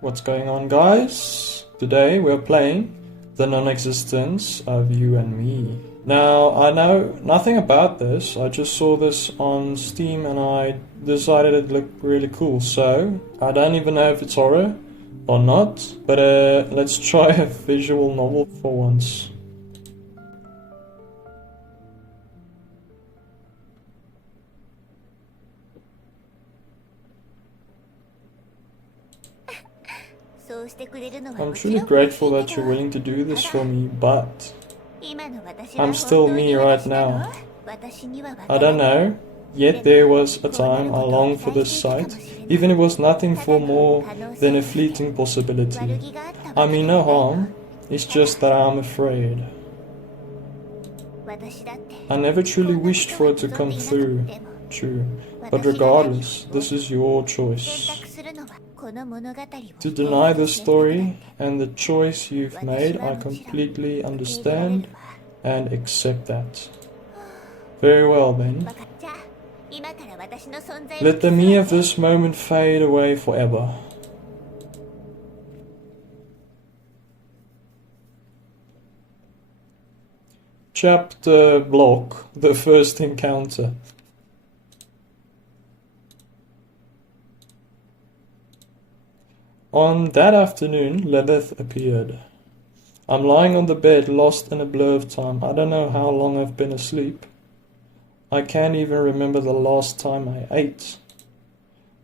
What's going on, guys? Today we're playing the non-existence of you and me. Now, I know nothing about this. I just saw this on Steam and I decided it looked really cool. So, I don't even know if it's horror or not. But let's try a visual novel for once. I'm truly grateful that you're willing to do this for me, but I'm still me right now. I don't know, yet there was a time I longed for this sight, even if it was nothing for more than a fleeting possibility. I mean no harm, it's just that I'm afraid. I never truly wished for it to come through, true, but regardless, this is your choice. To deny the story and the choice you've made, I completely understand and accept that. Very well then. Let the me of this moment fade away forever. Chapter block, the first encounter. On that afternoon, Lilith appeared. I'm lying on the bed, lost in a blur of time. I don't know how long I've been asleep. I can't even remember the last time I ate.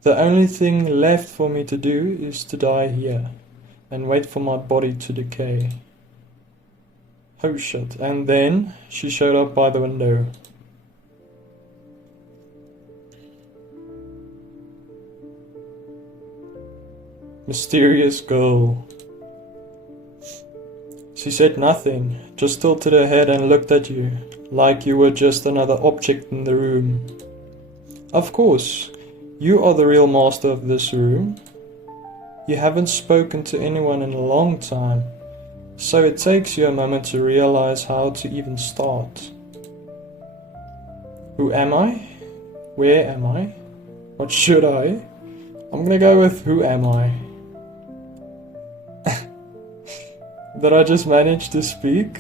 The only thing left for me to do is to die here, and wait for my body to decay. Oh shit, and then she showed up by the window. Mysterious girl. She said nothing, just tilted her head and looked at you, like you were just another object in the room. Of course, you are the real master of this room. You haven't spoken to anyone in a long time, so it takes you a moment to realize how to even start. Who am I? Where am I? What should I? I'm gonna go with who am I? Did I just manage to speak?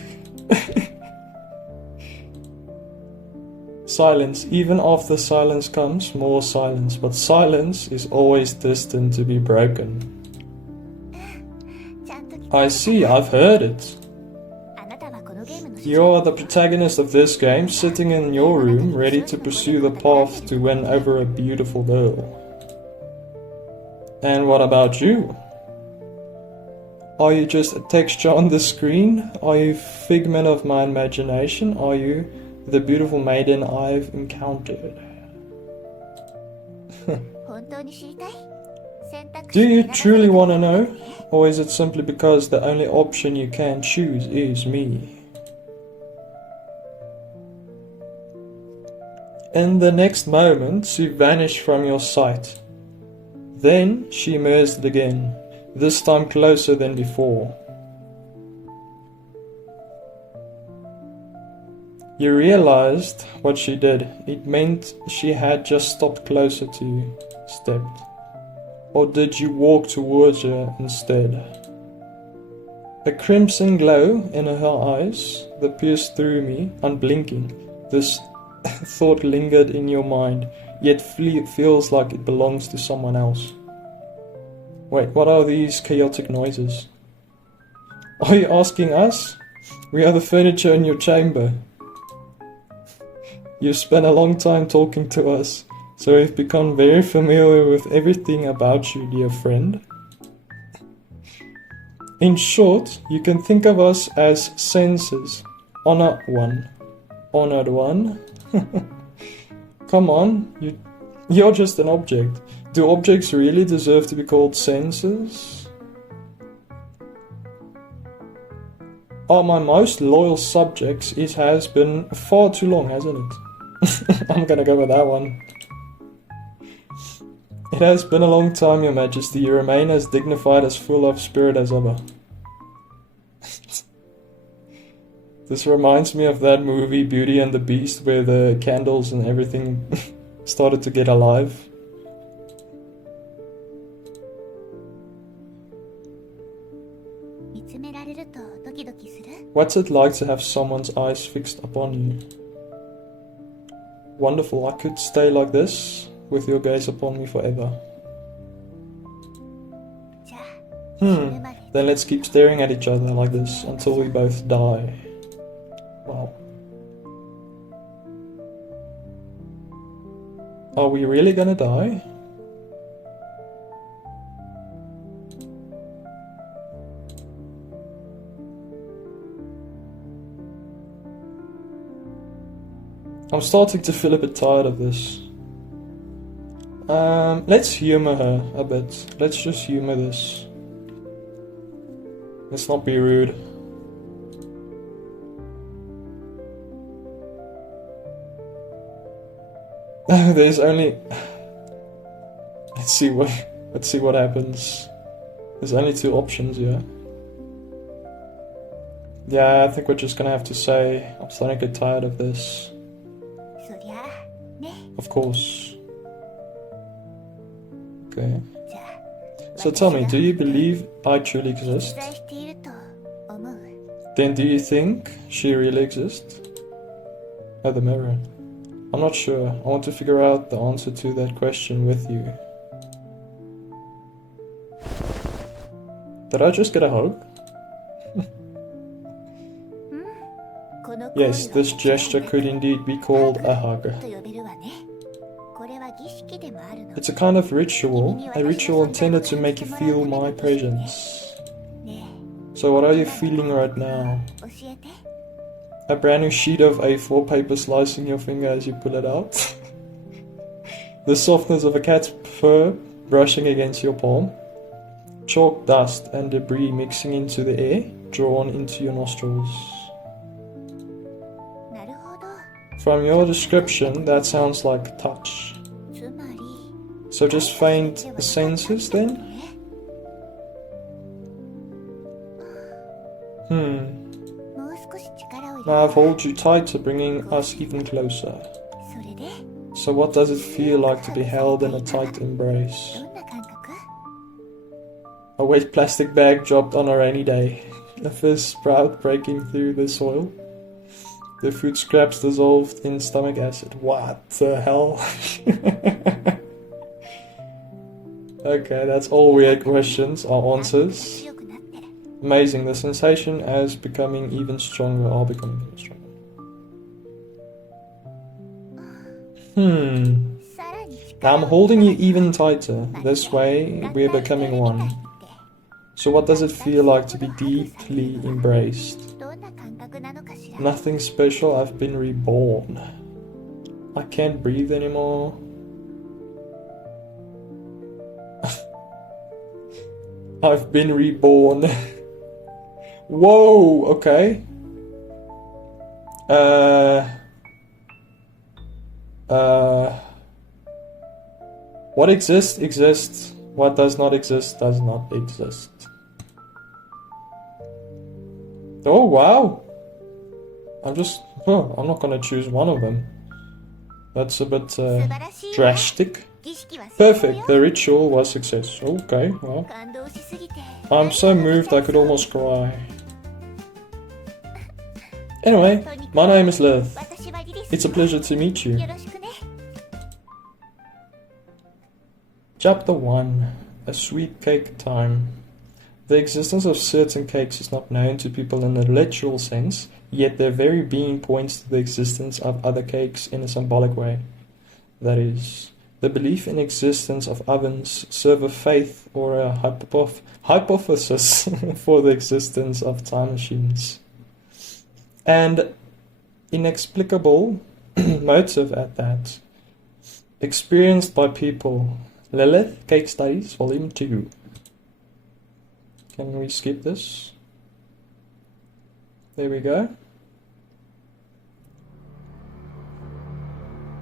Silence. Even after silence comes more silence, but silence is always destined to be broken. I see, I've heard it. You're the protagonist of this game, sitting in your room, ready to pursue the path to win over a beautiful girl. And what about you? Are you just a texture on the screen? Are you a figment of my imagination? Are you the beautiful maiden I've encountered? Do you truly want to know? Or is it simply because the only option you can choose is me? In the next moment, she vanished from your sight. Then she emerged again. This time closer than before. You realized what she did. It meant she had just stopped closer to you, stepped. Or did you walk towards her instead? A crimson glow in her eyes that pierced through me, unblinking. This thought lingered in your mind, yet feels like it belongs to someone else. Wait, what are these chaotic noises? Are you asking us? We are the furniture in your chamber. You've spent a long time talking to us, so we've become very familiar with everything about you, dear friend. In short, you can think of us as senses. Honored one. Honored one? Come on, you're just an object. Do objects really deserve to be called senses? Are my most loyal subjects? It has been far too long, hasn't it? I'm gonna go with that one. It has been a long time, Your Majesty. You remain as dignified, as full of spirit as ever. This reminds me of that movie Beauty and the Beast where the candles and everything started to get alive. What's it like to have someone's eyes fixed upon you? Wonderful, I could stay like this, with your gaze upon me forever. Then let's keep staring at each other like this until we both die. Wow. Are we really gonna die? I'm starting to feel a bit tired of this. Let's humor her a bit. Let's just humor this. Let's not be rude. There's only... Let's see what happens. There's only 2 options here. Yeah, I think we're just gonna have to say I'm starting to get tired of this. Of course. Okay. So tell me, do you believe I truly exist? Then do you think she really exists? Oh, the mirror. I'm not sure. I want to figure out the answer to that question with you. Did I just get a hug? Yes, this gesture could indeed be called a hug. It's a kind of ritual, a ritual intended to make you feel my presence. So what are you feeling right now? A brand new sheet of A4 paper slicing your finger as you pull it out? The softness of a cat's fur brushing against your palm? Chalk dust and debris mixing into the air, drawn into your nostrils? From your description, that sounds like touch. So just faint the senses then? Now I've held you tighter, bringing us even closer. So what does it feel like to be held in a tight embrace? A wet plastic bag dropped on a rainy day. A first sprout breaking through the soil. The food scraps dissolved in stomach acid. What the hell? Okay, that's all weird questions are answers. Amazing, the sensation as becoming even stronger, are becoming even stronger. Now I'm holding you even tighter. This way, we're becoming one. So what does it feel like to be deeply embraced? Nothing special, I've been reborn. I can't breathe anymore. I've been reborn. Whoa, okay. What exists, exists. What does not exist, does not exist. Oh, wow. I'm not gonna choose one of them. That's a bit drastic. Perfect, the ritual was success. Okay, well. I'm so moved I could almost cry. Anyway, my name is Liv. It's a pleasure to meet you. Chapter 1. A sweet cake time. The existence of certain cakes is not known to people in a literal sense, yet their very being points to the existence of other cakes in a symbolic way. That is, the belief in existence of ovens serve a faith or a hypothesis for the existence of time machines. And inexplicable motive at that. Experienced by people. Lilith, Cake Studies, Volume 2. Can we skip this? There we go.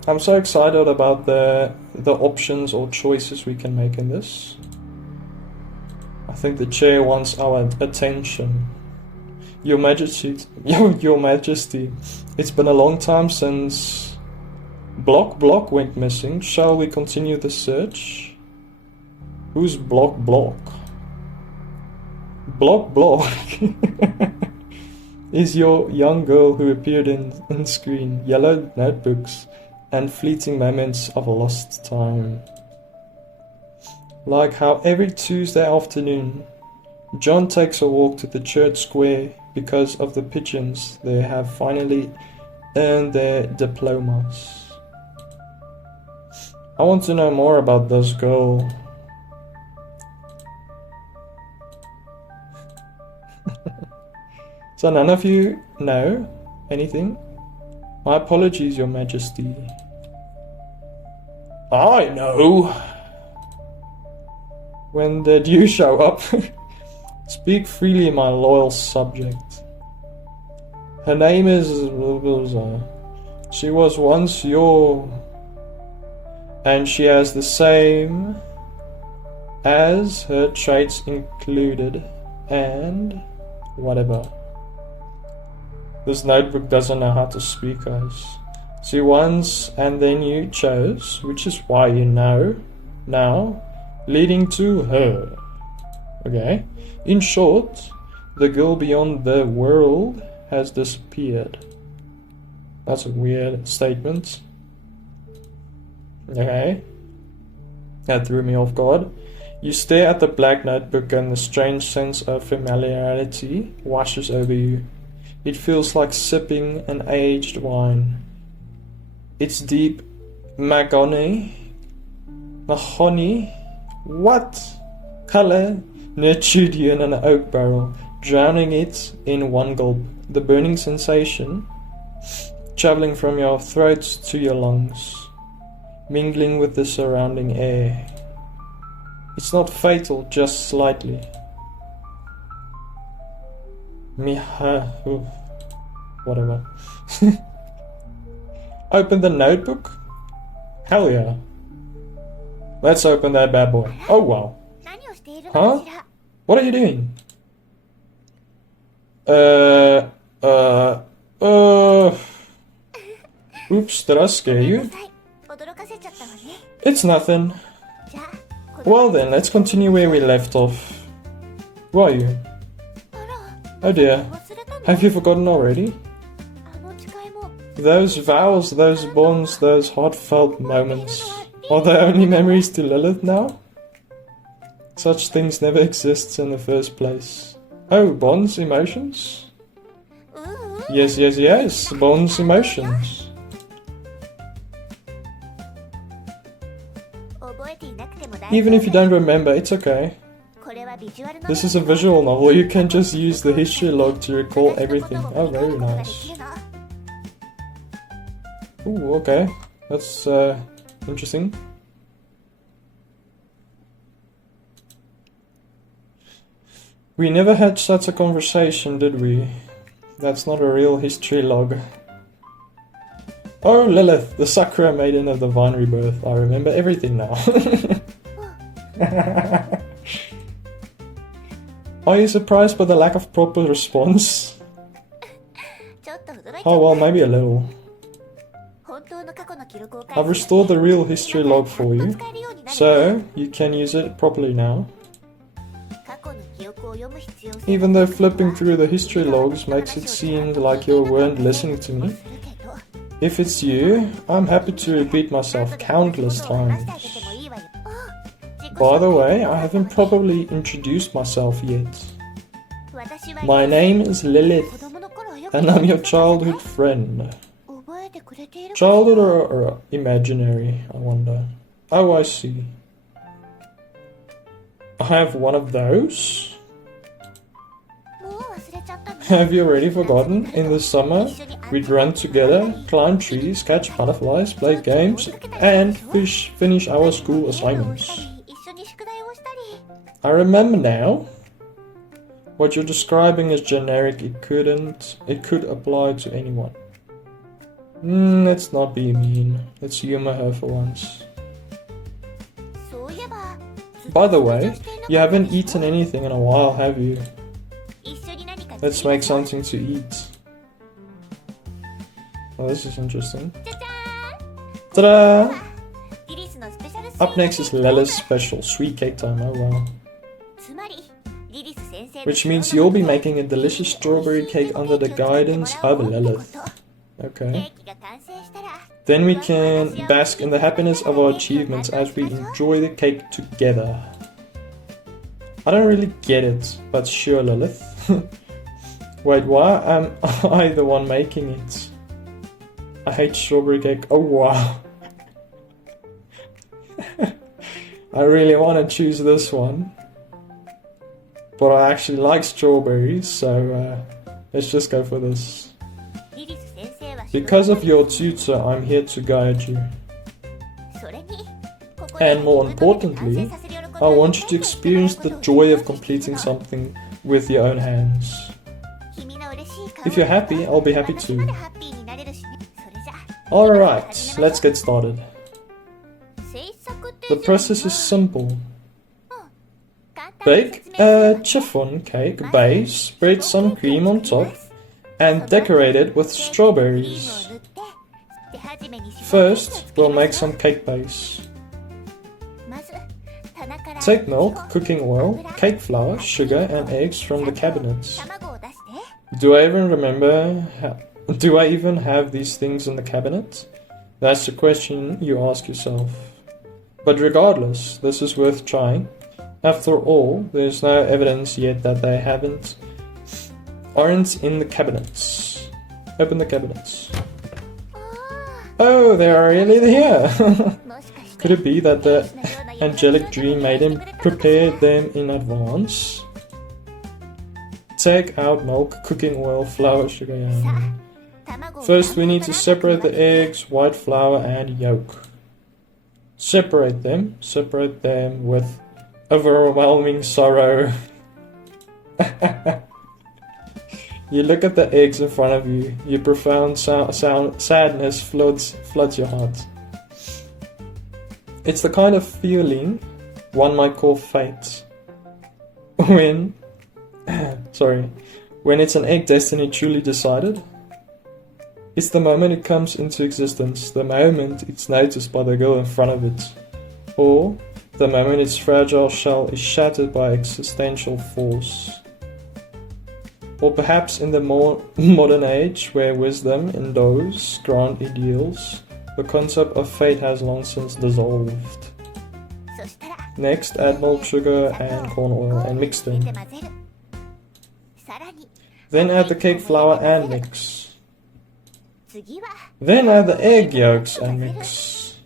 I'm so excited about the options or choices we can make in this. I think the chair wants our attention. Your Majesty, Your Majesty, it's been a long time since Block went missing. Shall we continue the search? Who's Block? Block is your young girl who appeared in screen, yellow notebooks, and fleeting moments of lost time. Like how every Tuesday afternoon, John takes a walk to the church square because of the pigeons there have finally earned their diplomas. I want to know more about this girl. So none of you know anything? My apologies, Your Majesty. I know! When did you show up? Speak freely, my loyal subject. Her name is... She was once your... And she has the same as her traits included and whatever. This notebook doesn't know how to speak, guys. See, once and then you chose, which is why you know now, leading to her. Okay? In short, the girl beyond the world has disappeared. That's a weird statement. Okay? That threw me off guard. You stare at the black notebook and the strange sense of familiarity washes over you. It feels like sipping an aged wine. It's deep mahogany. What? Color nurtured you in an oak barrel, drowning it in one gulp. The burning sensation traveling from your throat to your lungs, mingling with the surrounding air. It's not fatal, just slightly. Whatever. Open the notebook? Hell yeah. Let's open that bad boy. Oh wow. Huh? What are you doing? Oops, did I scare you? It's nothing. Well then, let's continue where we left off. Who are you? Oh dear. Have you forgotten already? Those vows, those bonds, those heartfelt moments. Are they only memories to Lilith now? Such things never existed in the first place. Oh, bonds, emotions? Yes, bonds, emotions. Even if you don't remember, it's okay. This is a visual novel, you can just use the history log to recall everything. Oh, very nice. Ooh, okay. That's interesting. We never had such a conversation, did we? That's not a real history log. Oh, Lilith, the Sakura maiden of divine rebirth. I remember everything now. Are you surprised by the lack of proper response? Oh well, maybe a little. I've restored the real history log for you, so you can use it properly now. Even though flipping through the history logs makes it seem like you weren't listening to me. If it's you, I'm happy to repeat myself countless times. By the way, I haven't properly introduced myself yet. My name is Lilith, and I'm your childhood friend. Childhood or imaginary, I wonder. Oh, I see. I have one of those? Have you already forgotten? In the summer, we'd run together, climb trees, catch butterflies, play games, and finish our school assignments. I remember now. What you're describing is generic, it could apply to anyone. Let's not be mean. Let's humor her for once. By the way, you haven't eaten anything in a while, have you? Let's make something to eat. Oh, this is interesting. Ta-da! Up next is Lela's special, sweet cake time, oh wow. Which means you'll be making a delicious strawberry cake under the guidance of Lilith. Okay. Then we can bask in the happiness of our achievements as we enjoy the cake together. I don't really get it, but sure, Lilith. Wait, why am I the one making it? I hate strawberry cake. Oh wow. I really want to choose this one. But I actually like strawberries, so let's just go for this. Because of your tutor, I'm here to guide you. And more importantly, I want you to experience the joy of completing something with your own hands. If you're happy, I'll be happy too. Alright, let's get started. The process is simple. Bake a chiffon cake base, spread some cream on top, and decorate it with strawberries. First, we'll make some cake base. Take milk, cooking oil, cake flour, sugar, and eggs from the cabinets. Do I even have these things in the cabinet? That's the question you ask yourself. But regardless, this is worth trying. After all, there's no evidence yet that they aren't in the cabinets. Open the cabinets. Oh, they are really there! Could it be that the angelic dream made him prepare them in advance? Take out milk, cooking oil, flour, sugar, and... First we need to separate the eggs, white flour and yolk. Separate them with overwhelming sorrow. You look at the eggs in front of you. Your profound sadness floods your heart. It's the kind of feeling one might call fate. When it's an egg destiny truly decided. It's the moment it comes into existence, the moment it's noticed by the girl in front of it. Or the moment its fragile shell is shattered by existential force. Or perhaps in the more modern age, where wisdom endows grand ideals, the concept of fate has long since dissolved. Next, add milk, sugar and corn oil and mix them. Then add the cake flour and mix. Then add the egg yolks and mix.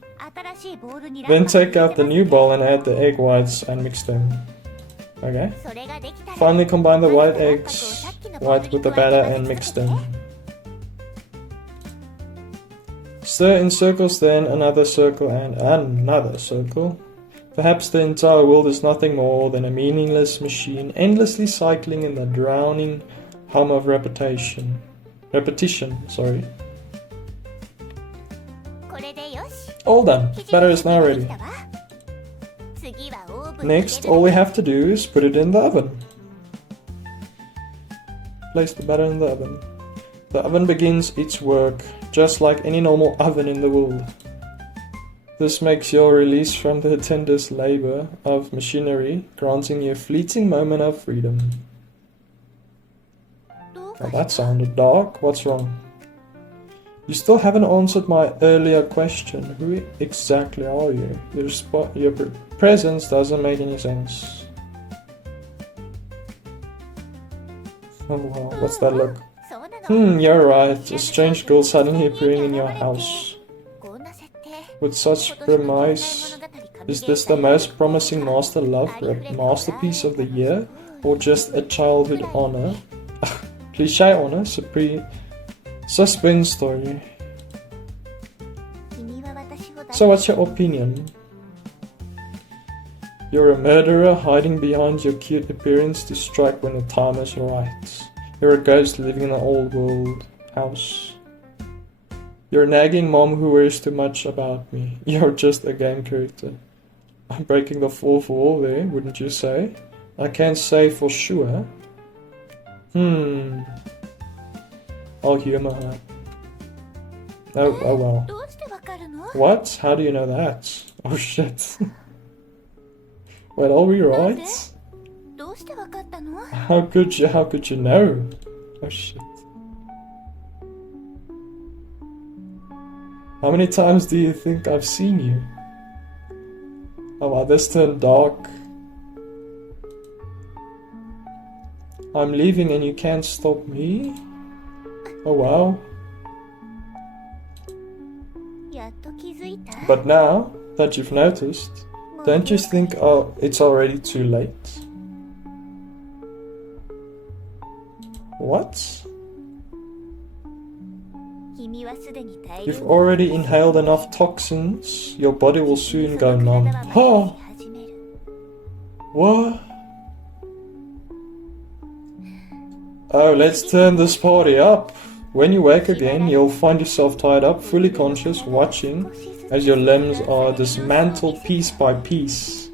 Then take out the new bowl and add the egg whites and mix them. Okay. Finally combine the white with the batter and mix them. Stir in circles, then another circle and another circle. Perhaps the entire world is nothing more than a meaningless machine endlessly cycling in the drowning hum of repetition. All done. Batter is now ready. Next, all we have to do is put it in the oven. Place the batter in the oven. The oven begins its work, just like any normal oven in the world. This makes your release from the tedious labor of machinery, granting you a fleeting moment of freedom. Well, that sounded dark. What's wrong? You still haven't answered my earlier question. Who exactly are you? Your presence doesn't make any sense. Oh wow, what's that look? You're right. A strange girl suddenly appearing in your house. With such premise, is this the most promising masterpiece of the year? Or just a childhood honor? Cliché honor? Suspense story. So what's your opinion? You're a murderer hiding behind your cute appearance to strike when the time is right. You're a ghost living in an old world house. You're a nagging mom who worries too much about me. You're just a game character. I'm breaking the fourth wall there, wouldn't you say? I can't say for sure. I'll humor her. Oh well. What? How do you know that? Oh shit. Wait, are we right? How could you know? Oh shit. How many times do you think I've seen you? Oh wow, this turned dark. I'm leaving and you can't stop me? Oh wow. But now that you've noticed, don't you think it's already too late? What? You've already inhaled enough toxins, your body will soon go numb. Huh? What? Oh, let's turn this party up. When you wake again, you'll find yourself tied up, fully conscious, watching as your limbs are dismantled piece by piece.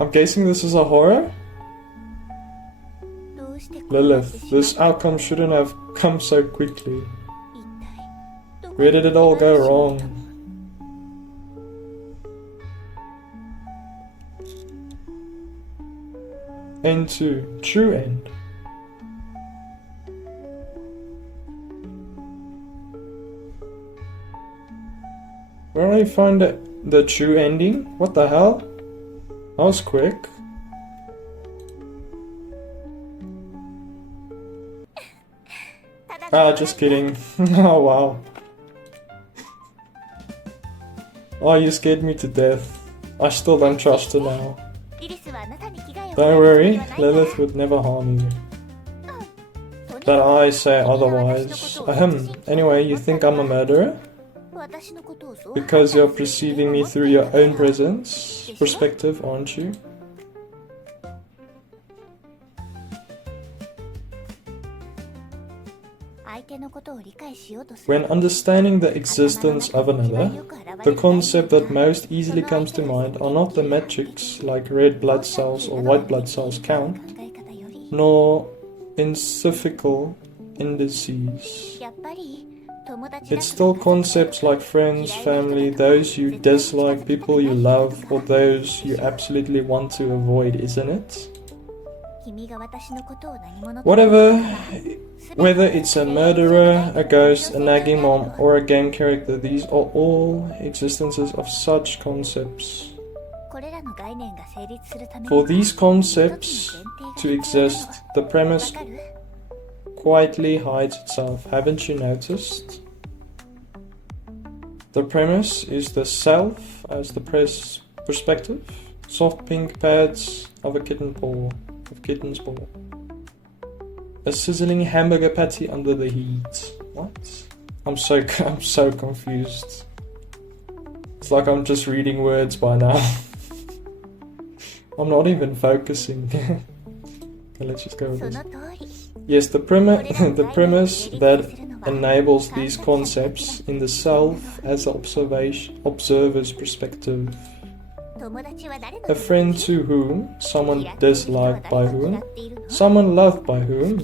I'm guessing this is a horror? Lilith, this outcome shouldn't have come so quickly. Where did it all go wrong? End 2. True end. Where do I find the true ending? What the hell? That was quick. Ah, just kidding. Oh wow. Oh, you scared me to death. I still don't trust her now. Don't worry, Lilith would never harm you. But I say otherwise. Anyway, you think I'm a murderer? Because you're perceiving me through your own perspective, aren't you? When understanding the existence of another, the concept that most easily comes to mind are not the metrics like red blood cells or white blood cells count, nor encyclical indices. It's still concepts like friends, family, those you dislike, people you love, or those you absolutely want to avoid, isn't it? Whether it's a murderer, a ghost, a nagging mom, or a game character, these are all existences of such concepts. For these concepts to exist, the premise quietly hides itself, haven't you noticed? The premise is the self as the perspective, soft pink pads of a kitten's paw. A sizzling hamburger patty under the heat. What? I'm so confused. It's like I'm just reading words by now. I'm not even focusing. Okay, let's just go with this. Yes, the premise that enables these concepts in the self as the observer's perspective. A friend to whom, someone disliked by whom, someone loved by whom,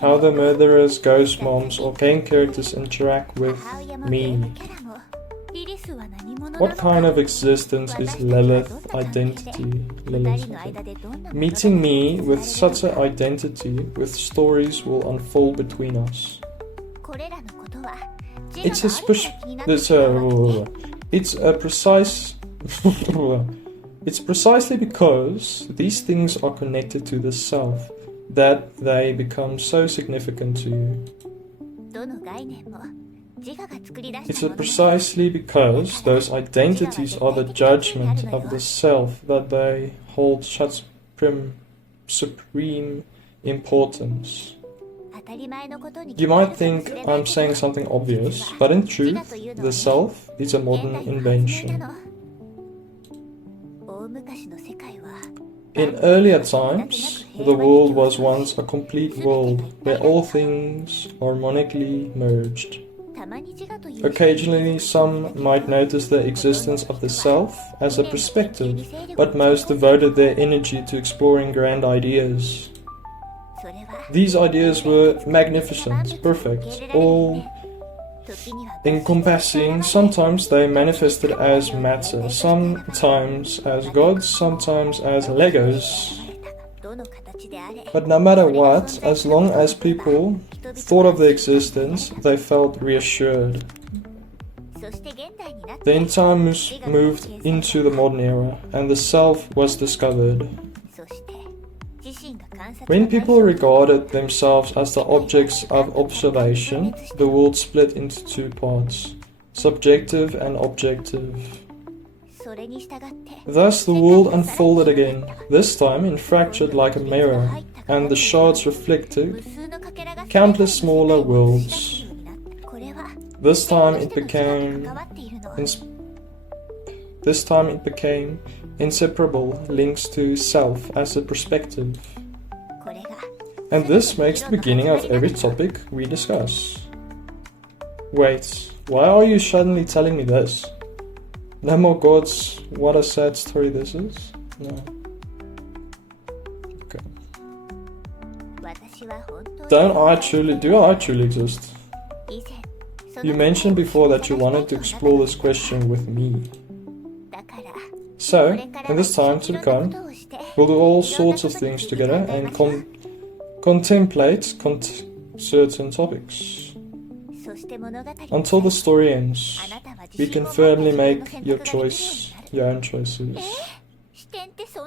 how the murderers, ghost moms, or game characters interact with me. What kind of existence is Lilith identity? Meeting me with such an identity, with stories will unfold between us. It's precisely because these things are connected to the self that they become so significant to you. It's precisely because those identities are the judgment of the self that they hold such supreme importance. You might think I'm saying something obvious, but in truth, the self is a modern invention. In earlier times, the world was once a complete world where all things harmonically merged. Occasionally, some might notice the existence of the self as a perspective, but most devoted their energy to exploring grand ideas. These ideas were magnificent, perfect, all encompassing. Sometimes they manifested as matter, sometimes as gods, sometimes as Legos. But no matter what, as long as people thought of their existence, they felt reassured. Then time moved into the modern era, and the self was discovered. When people regarded themselves as the objects of observation, the world split into two parts, subjective and objective. Thus the world unfolded again, this time in fractured like a mirror, and the shards reflected countless smaller worlds. This time it became inseparable links to self as a perspective. And this makes the beginning of every topic we discuss. Wait, why are you suddenly telling me this? No more gods, what a sad story this is? No. Okay. Do I truly exist? You mentioned before that you wanted to explore this question with me. So, in this time to come, we'll do all sorts of things together and contemplate certain topics. Until the story ends, we can firmly make your own choices.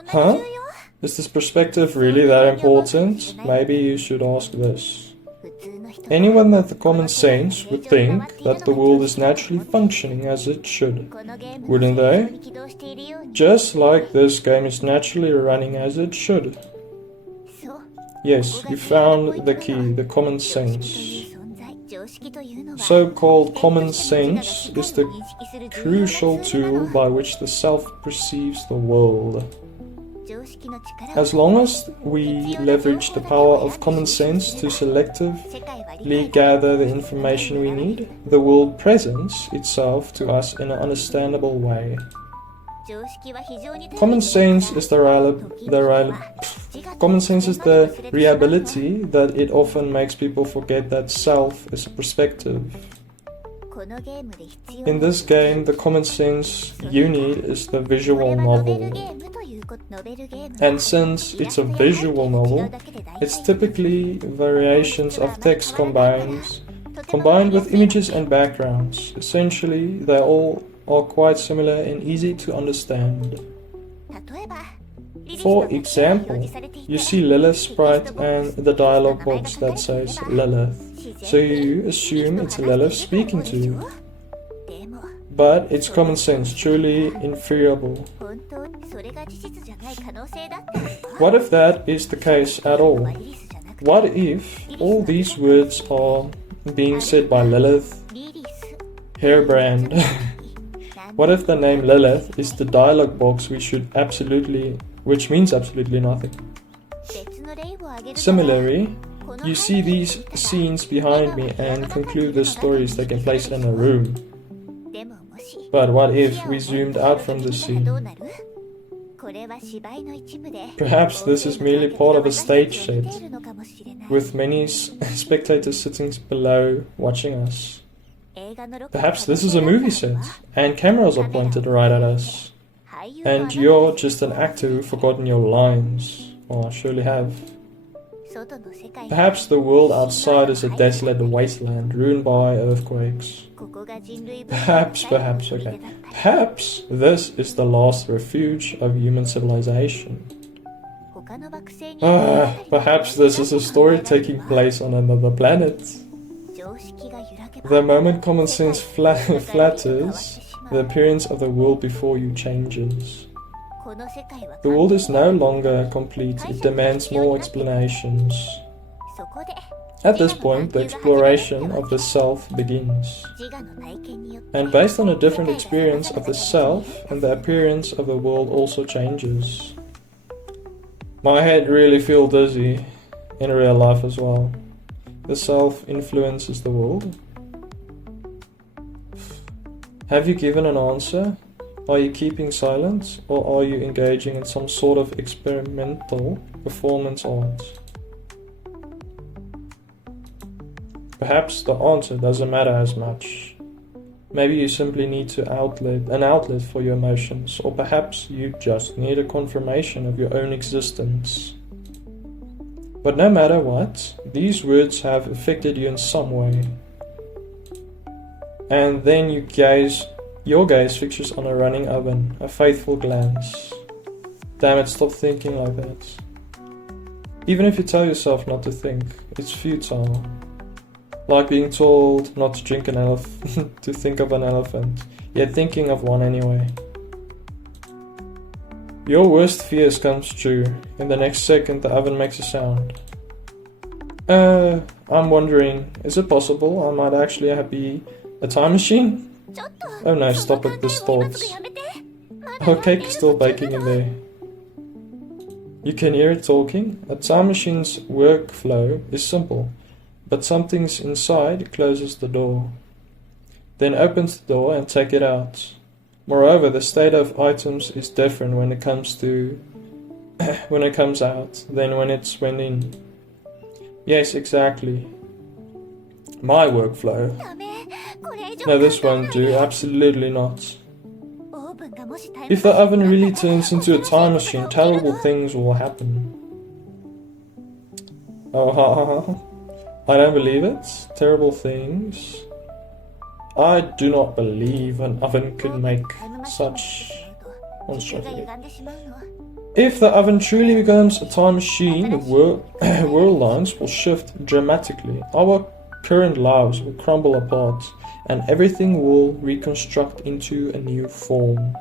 Huh? Is this perspective really that important? Maybe you should ask this. Anyone with the common sense would think that the world is naturally functioning as it should, wouldn't they? Just like this game is naturally running as it should. Yes, you found the key, the common sense. So-called common sense is the crucial tool by which the self perceives the world. As long as we leverage the power of common sense to selectively gather the information we need, the world presents itself to us in an understandable way. Common sense is the reliability that it often makes people forget that self is a perspective. In this game, the common sense you need is the visual novel. And since it's a visual novel, it's typically variations of text combined with images and backgrounds. Essentially, they all are quite similar and easy to understand. For example, you see Lilith's sprite and the dialogue box that says Lilith, so you assume it's Lilith speaking to you. But it's common sense, truly inferiable. What if that is the case at all? What if all these words are being said by Lilith, Hairbrand? What if the name Lilith is the dialogue box which means absolutely nothing? Similarly, you see these scenes behind me and conclude the story is taking place in a room. But what if we zoomed out from the scene? Perhaps this is merely part of a stage set, with many spectators sitting below watching us. Perhaps this is a movie set, and cameras are pointed right at us. And you're just an actor who's forgotten your lines. Or surely have. Perhaps the world outside is a desolate wasteland, ruined by earthquakes. Perhaps this is the last refuge of human civilization. Perhaps this is a story taking place on another planet. The moment common sense flatters, the appearance of the world before you changes. The world is no longer complete, it demands more explanations. At this point, the exploration of the self begins. And based on a different experience of the self, and the appearance of the world also changes. My head really feels dizzy, in real life as well. The self influences the world. Have you given an answer? Are you keeping silent, or are you engaging in some sort of experimental performance art? Perhaps the answer doesn't matter as much. Maybe you simply need an outlet for your emotions, or perhaps you just need a confirmation of your own existence. But no matter what, these words have affected you in some way. And then your gaze fixes on a running oven, a faithful glance. Damn it, stop thinking like that. Even if you tell yourself not to think, it's futile. Like being told not to drink an elephant, to think of an elephant, yet thinking of one anyway. Your worst fears comes true. In the next second, the oven makes a sound. I'm wondering, is it possible I might actually be a time machine? Oh no, stop it, this thoughts. Our cake is still baking in there. You can hear it talking. A time machine's workflow is simple, but something's inside closes the door, then opens the door and takes it out. Moreover, the state of items is different when it comes out than when it's went in. Yes, exactly. My workflow. No, this won't do. Absolutely not. If the oven really turns into a time machine, terrible things will happen. Oh, I don't believe it. Terrible things. I do not believe an oven could make such monstrosity. If the oven truly becomes a time machine, the world lines will shift dramatically. Our current lives will crumble apart, and everything will reconstruct into a new form.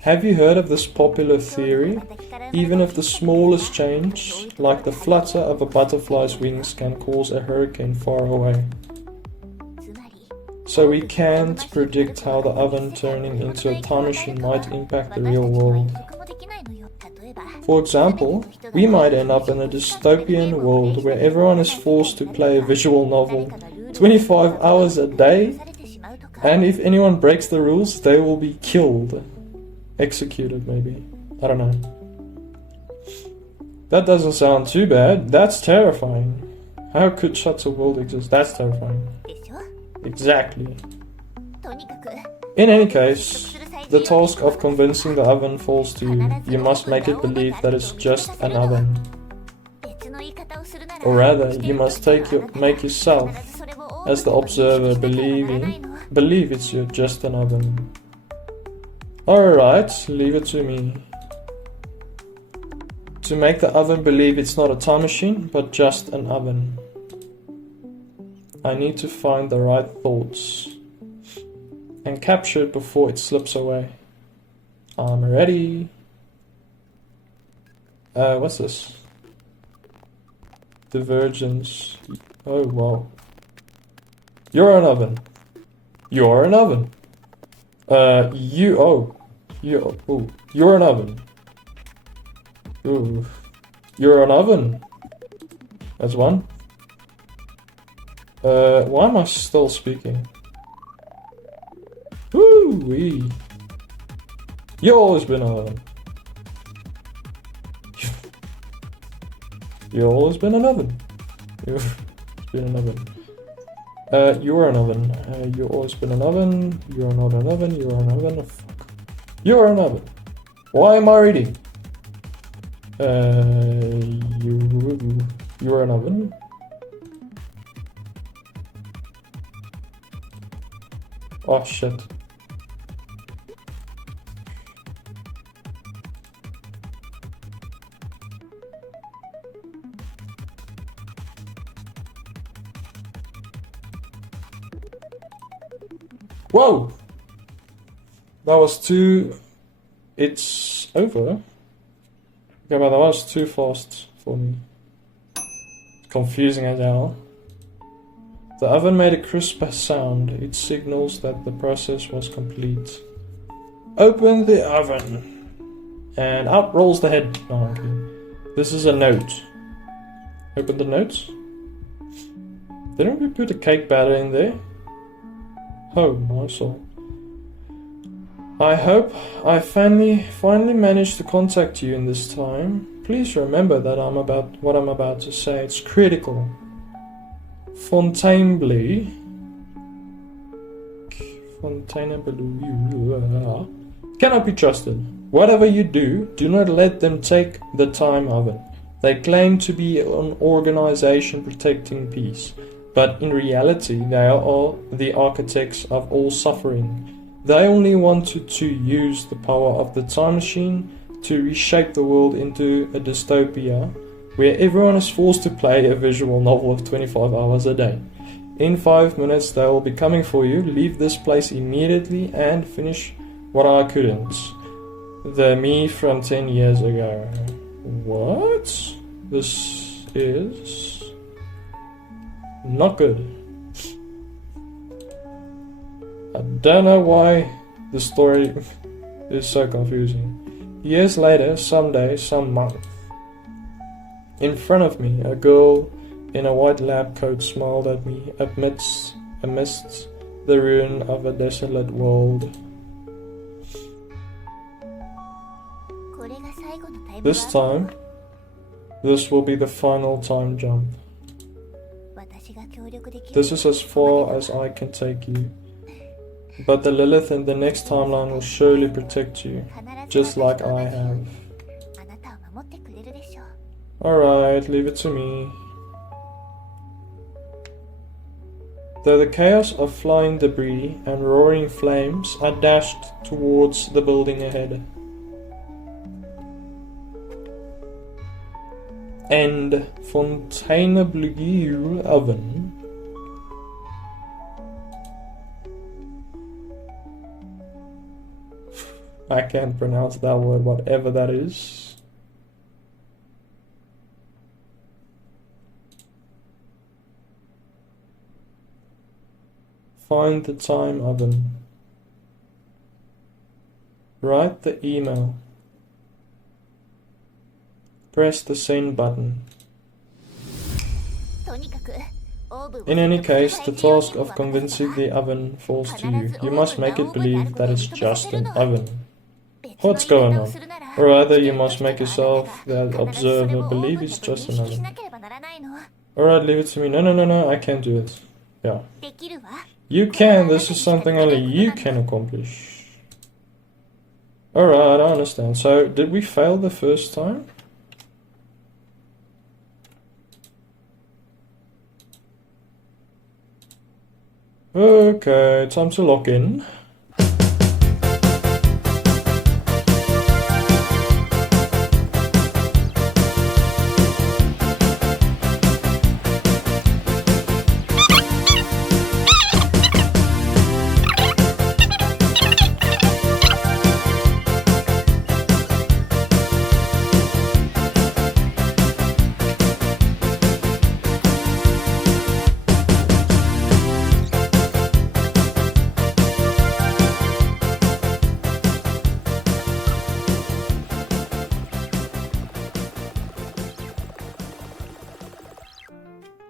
Have you heard of this popular theory? Even if the smallest change, like the flutter of a butterfly's wings, can cause a hurricane far away. So we can't predict how the oven turning into a time machine might impact the real world. For example, we might end up in a dystopian world where everyone is forced to play a visual novel 25 hours a day, and if anyone breaks the rules, they will be killed. Executed, maybe. I don't know. That doesn't sound too bad. That's terrifying. How could such a world exist? That's terrifying. Exactly. In any case, the task of convincing the oven falls to you. You must make it believe that it's just an oven. Or rather, you must make yourself, as the observer, believe it's just an oven. Alright, leave it to me. To make the oven believe it's not a time machine, but just an oven. I need to find the right thoughts and capture it before it slips away. I'm ready. What's this? Divergence. Oh wow. You're an oven. You're an oven. You're an oven. Ooh. You're an oven. That's one. Why am I still speaking? Woo-wee. You've always been an oven. You've always been an oven. You've been an oven. You're an oven. You've always been an oven. You're not an oven. You're an oven. Oh, fuck. You're an oven. Why am I reading? You're an oven. Oh shit. Whoa! That was too... It's over. Okay, but that was too fast for me. Confusing as hell. The oven made a crisp sound. It signals that the process was complete. Open the oven. And out rolls the head. Oh, okay. This is a note. Open the notes. Didn't we put a cake batter in there? Oh, my soul. I hope I finally managed to contact you in this time. Please remember that what I'm about to say. It's critical. Fontainebleau cannot be trusted. Whatever you do, do not let them take the time oven. They claim to be an organization protecting peace, but in reality they are the architects of all suffering. They only wanted to use the power of the time machine to reshape the world into a dystopia where everyone is forced to play a visual novel of 25 hours a day. In 5 minutes they will be coming for you. Leave this place immediately and finish what I couldn't. The me from 10 years ago. What? This is not good. I don't know why the story is so confusing. Years later, someday, some month, in front of me, a girl in a white lab coat smiled at me amidst the ruin of a desolate world. This time, this will be the final time jump. This is as far as I can take you. But the Lilith in the next timeline will surely protect you, just like I have. Alright, leave it to me. Though the chaos of flying debris and roaring flames, I dashed towards the building ahead. And Fontainebleau oven. I can't pronounce that word, whatever that is. Find the time oven. Write the email. Press the send button. In any case, the task of convincing the oven falls to you. You must make it believe that it's just an oven. What's going on? Or rather, you must make yourself, the observer, believe it's just an oven. Alright, leave it to me. No, I can't do it. Yeah. You can, this is something only you can accomplish. Alright, I understand. So, did we fail the first time? Okay, time to log in.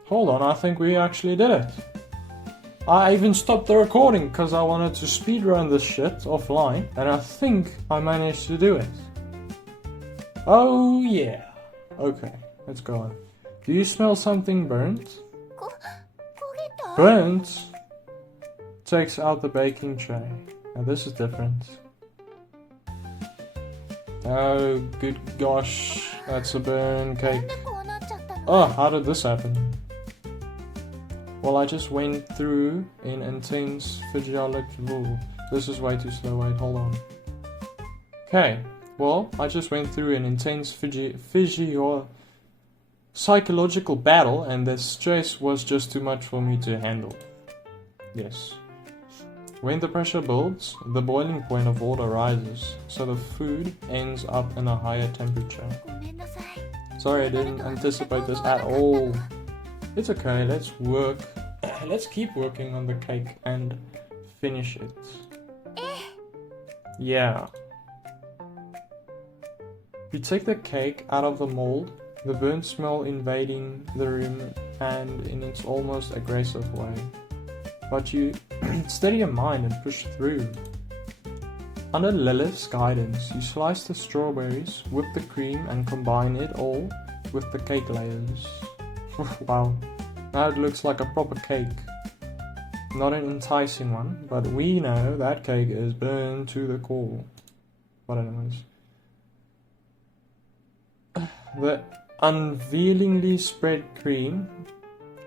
Hold on, I think we actually did it. I even stopped the recording because I wanted to speedrun this shit offline, and I think I managed to do it. Oh yeah. Okay, let's go on. Do you smell something burnt? Burnt? Takes out the baking tray. Now this is different. Oh good gosh, that's a burn cake. Oh, how did this happen? Well, I just went through an intense physiological... This is way too slow, wait, hold on. Okay, well, I just went through an intense psychological battle, and the stress was just too much for me to handle. Yes. When the pressure builds, the boiling point of water rises, so the food ends up in a higher temperature. Sorry, I didn't anticipate this at all. It's okay, let's work. Let's keep working on the cake and finish it. Yeah. You take the cake out of the mold, the burnt smell invading the room and in its almost aggressive way. But you steady your mind and push through. Under Lilith's guidance, you slice the strawberries, whip the cream and combine it all with the cake layers. Wow. Now it looks like a proper cake. Not an enticing one, but we know that cake is burned to the core. But anyways. The unveilingly spread cream...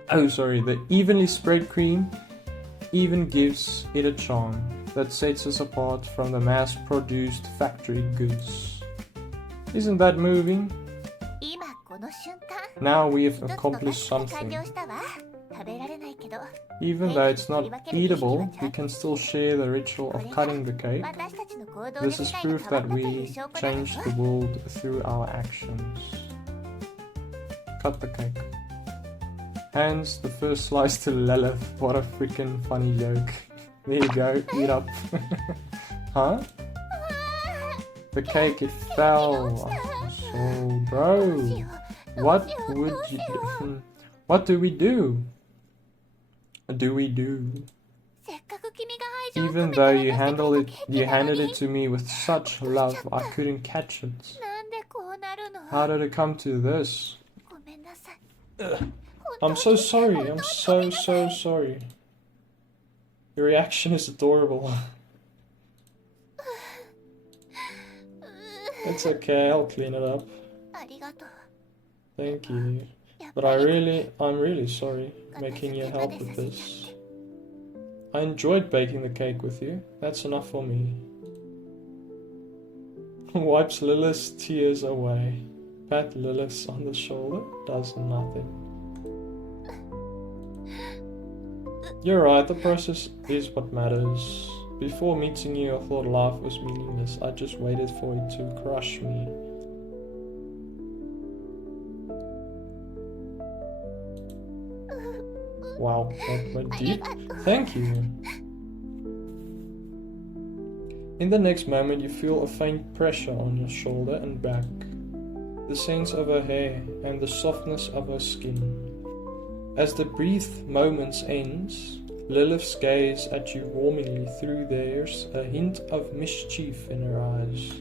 the evenly spread cream even gives it a charm that sets us apart from the mass-produced factory goods. Isn't that moving? Now we have accomplished something. Even though it's not eatable, we can still share the ritual of cutting the cake. This is proof that we change the world through our actions. Cut the cake. Hands the first slice to Lilith. What a freaking funny joke. There you go, eat up. Huh? The cake, it fell. So, bro, what would you do? What do we do? Even though you handed it to me with such love, I couldn't catch it. How did it come to this? Ugh. I'm so sorry. I'm so sorry. Your reaction is adorable. It's okay, I'll clean it up. Thank you. But I'm really sorry making you help with this. I enjoyed baking the cake with you. That's enough for me. Wipes Lilith's tears away. Pat Lilith on the shoulder. Does nothing. You're right, the process is what matters. Before meeting you, I thought life was meaningless. I just waited for it to crush me. Wow, that went deep. Thank you. In the next moment, you feel a faint pressure on your shoulder and back. The sense of her hair and the softness of her skin. As the brief moments ends, Lilith's gaze at you warmingly through there's a hint of mischief in her eyes.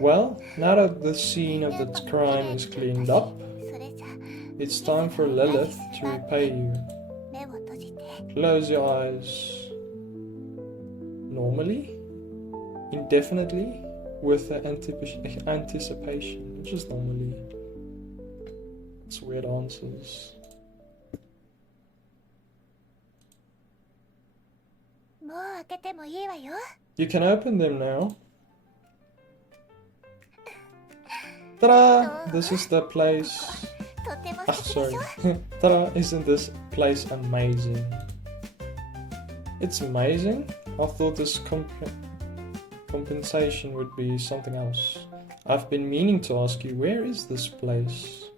Well, now that the scene of the crime is cleaned up, it's time for Lilith to repay you. Close your eyes. Normally? Indefinitely? With the anticipation. Just normally. It's weird answers. You can open them now. Ta-da! This is the place. Sorry. Ta-da! Isn't this place amazing? It's amazing? I thought this compensation would be something else. I've been meaning to ask you, where is this place?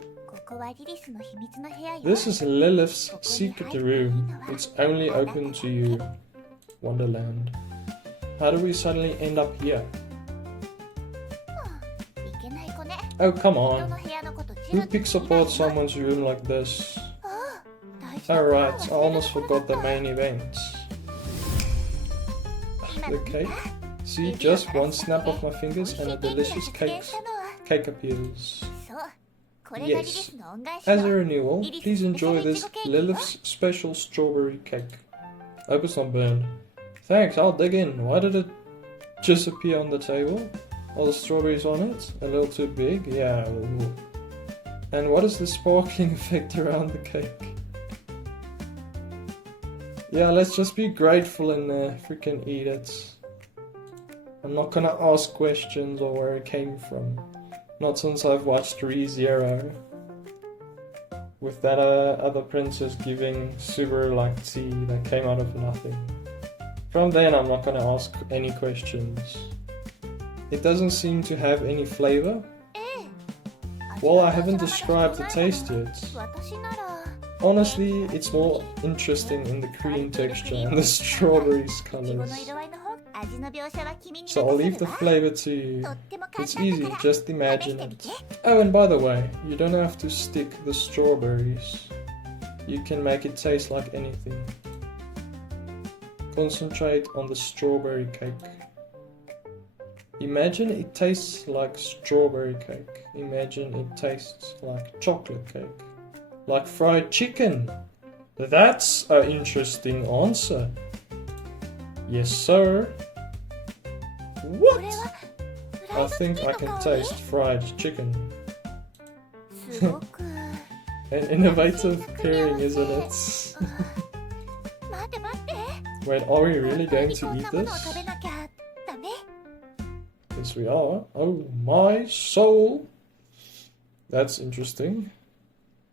This is Lilith's secret room. It's only open to you. Wonderland. How do we suddenly end up here? Oh, come on. Who picks apart someone's room like this? Alright, I almost forgot the main event. The cake? See, just one snap of my fingers and a delicious cake appears. Yes. As a renewal, please enjoy this Lilith's special strawberry cake. Hope it's not burned. Thanks, I'll dig in. Why did it just appear on the table? All the strawberries on it? A little too big? Yeah. And what is the sparkling effect around the cake? Yeah, let's just be grateful and freaking eat it. I'm not gonna ask questions or where it came from. Not since I've watched ReZero. With that other princess giving Subaru like tea that came out of nothing. From then I'm not gonna ask any questions. It doesn't seem to have any flavor. Well, I haven't described the taste yet. Honestly, it's more interesting in the cream texture and the strawberries colors. So I'll leave the flavor to you. It's easy, just imagine it. Oh, and by the way, you don't have to stick the strawberries. You can make it taste like anything. Concentrate on the strawberry cake. Imagine it tastes like strawberry cake. Imagine it tastes like chocolate cake. Like fried chicken. That's an interesting answer. Yes, sir. What? I think I can taste fried chicken. An innovative pairing, isn't it? Wait, are we really going to eat this? Yes, we are. Oh my soul! That's interesting.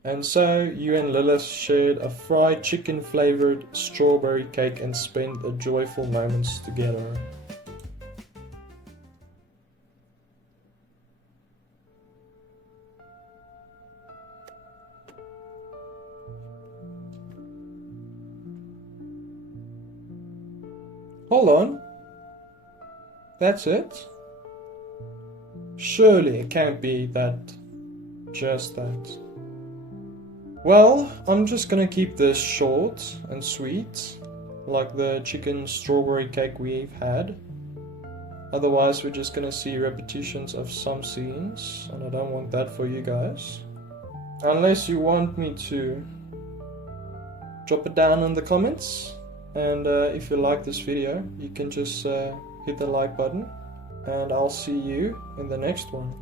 And so, you and Lilith shared a fried chicken flavored strawberry cake and spent a joyful moments together. Hold on. That's it? Surely it can't be that. Just that. Well, I'm just gonna keep this short and sweet, like the chicken strawberry cake we've had. Otherwise we're just gonna see repetitions of some scenes, and I don't want that for you guys. Unless you want me to drop it down in the comments. And if you like this video, you can just hit the like button, and I'll see you in the next one.